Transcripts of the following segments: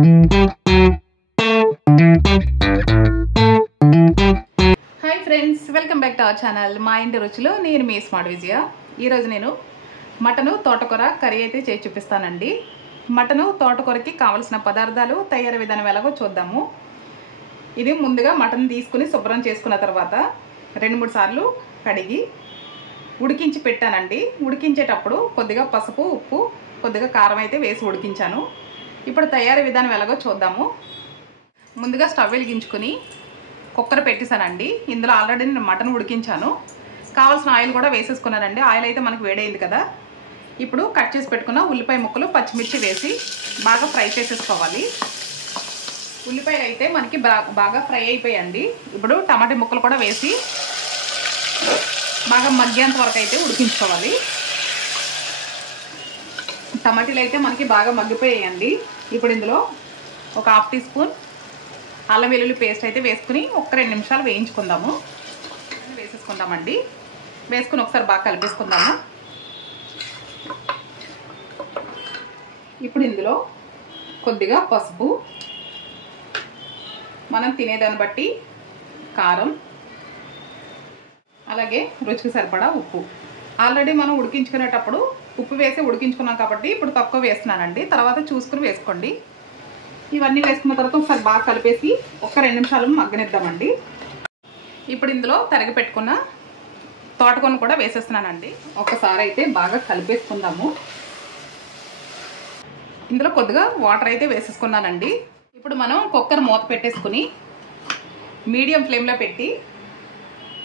Hi friends, welcome back to our channel మా ఇంటి రుచులు. నేను మీ స్మార్ట్ విజయ. ఈరోజు నేను మటను తోటకూర కర్రీ అయితే చేసి చూపిస్తానండి. మటను తోటకూరకి కావలసిన పదార్థాలు, తయారీ విధానం ఎలాగో చూద్దాము. ఇది ముందుగా మటన్ తీసుకుని శుభ్రం చేసుకున్న తర్వాత 2-3 సార్లు కడిగి ఉడికించి పెట్టానండి. ఉడికించేటప్పుడు కొద్దిగా పసుపు, ఉప్పు, కొద్దిగా కారం అయితే వేసి ఉడికించాను. ఇప్పుడు తయారీ విధానం ఎలాగో చూద్దాము. ముందుగా స్టవ్ వెలిగించుకుని కుక్కర్ పెట్టేశానండి. ఇందులో ఆల్రెడీ నేను మటన్ ఉడికించాను. కావాల్సిన ఆయిల్ కూడా వేసేసుకున్నానండి. ఆయిల్ అయితే మనకు వేడైంది కదా. ఇప్పుడు కట్ చేసి పెట్టుకున్న ఉల్లిపాయ ముక్కలు, పచ్చిమిర్చి వేసి బాగా ఫ్రై చేసేసుకోవాలి. ఉల్లిపాయలు అయితే మనకి బాగా ఫ్రై అయిపోయాయండి. ఇప్పుడు టమాటా ముక్కలు కూడా వేసి బాగా మగ్గేంత వరకు అయితే ఉడికించుకోవాలి. టమాటీలు అయితే మనకి బాగా మగ్గిపోయాయండి. ఇప్పుడు ఇందులో ఒక 1/2 టీ స్పూన్ అల్లం వెల్లుల్లి పేస్ట్ అయితే వేసుకుని ఒక 2 నిమిషాలు వేయించుకుందాము. వేసేసుకుందామండి. వేసుకుని ఒకసారి బాగా కలిపేసుకుందాము. ఇప్పుడు ఇందులో కొద్దిగా పసుపు, మనం తినేదాన్ని బట్టి కారం, అలాగే రుచికి సరిపడా ఉప్పు. ఆల్రెడీ మనం ఉడికించుకునేటప్పుడు ఉప్పు వేసి ఉడికించుకున్నాం కాబట్టి ఇప్పుడు తక్కువ వేస్తున్నానండి. తర్వాత చూసుకుని వేసుకోండి. ఇవన్నీ వేసుకున్న తర్వాత ఒకసారి బాగా కలిపేసి ఒక 2 నిమిషాలు మగ్గనిద్దామండి. ఇప్పుడు ఇందులో తరిగి పెట్టుకున్న తోటకూరను కూడా వేసేస్తున్నానండి. ఒకసారి అయితే బాగా కలిపేసుకుందాము. ఇందులో కొద్దిగా వాటర్ అయితే వేసేసుకున్నానండి. ఇప్పుడు మనం కుక్కర్ మూత పెట్టేసుకుని మీడియం ఫ్లేమ్లో పెట్టి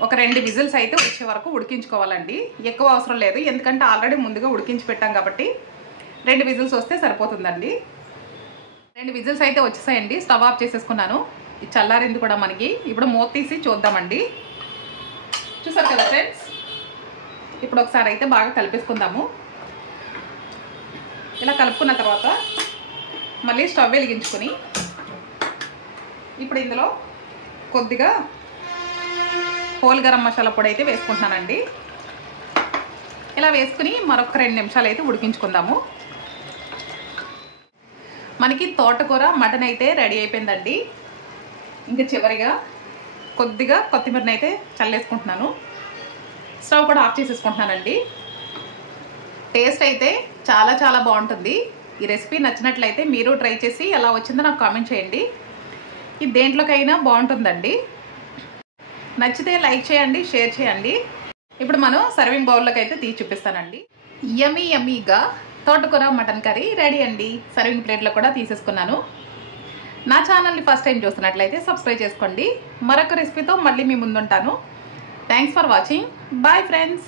ఒక 2 విజిల్స్ అయితే వచ్చే వరకు ఉడికించుకోవాలండి. ఎక్కువ అవసరం లేదు, ఎందుకంటే ఆల్రెడీ ముందుగా ఉడికించి పెట్టాం కాబట్టి 2 విజిల్స్ వస్తే సరిపోతుందండి. 2 విజిల్స్ అయితే వచ్చేసాయండి. స్టవ్ ఆఫ్ చేసేసుకున్నాను. ఇది చల్లారింది కూడా మనకి. ఇప్పుడు మూత తీసి చూద్దామండి. చూసారు కదా ఫ్రెండ్స్. ఇప్పుడు ఒకసారి అయితే బాగా కలిపేసుకుందాము. ఇలా కలుపుకున్న తర్వాత మళ్ళీ స్టవ్ వెలిగించుకొని ఇప్పుడు ఇందులో కొద్దిగా హోల్ గరం మసాలా పొడి అయితే వేసుకుంటున్నానండి. ఇలా వేసుకుని మరొక 2 నిమిషాలు అయితే ఉడికించుకుందాము. మనకి తోటకూర మటన్ అయితే రెడీ అయిపోయిందండి. ఇంకా చివరిగా కొద్దిగా కొత్తిమీరని అయితే చల్లేసుకుంటున్నాను. స్టవ్ కూడా ఆఫ్ చేసేసుకుంటున్నానండి. టేస్ట్ అయితే చాలా చాలా బాగుంటుంది. ఈ రెసిపీ నచ్చినట్లయితే మీరు ట్రై చేసి ఎలా వచ్చిందో నాకు కామెంట్ చేయండి. ఇది దేంట్లోకైనా బాగుంటుందండి. నచ్చితే లైక్ చేయండి, షేర్ చేయండి. ఇప్పుడు మనం సర్వింగ్ బౌల్లోకి అయితే తీసి చూపిస్తానండి. యమ్మీగా తోటకూర మటన్ కర్రీ రెడీ అండి. సర్వింగ్ ప్లేట్లో కూడా తీసేసుకున్నాను. నా ఛానల్ని ఫస్ట్ టైం చూస్తున్నట్లయితే సబ్స్క్రైబ్ చేసుకోండి. మరొక రెసిపీతో మళ్ళీ మీ ముందుంటాను. Thanks for watching. Bye friends.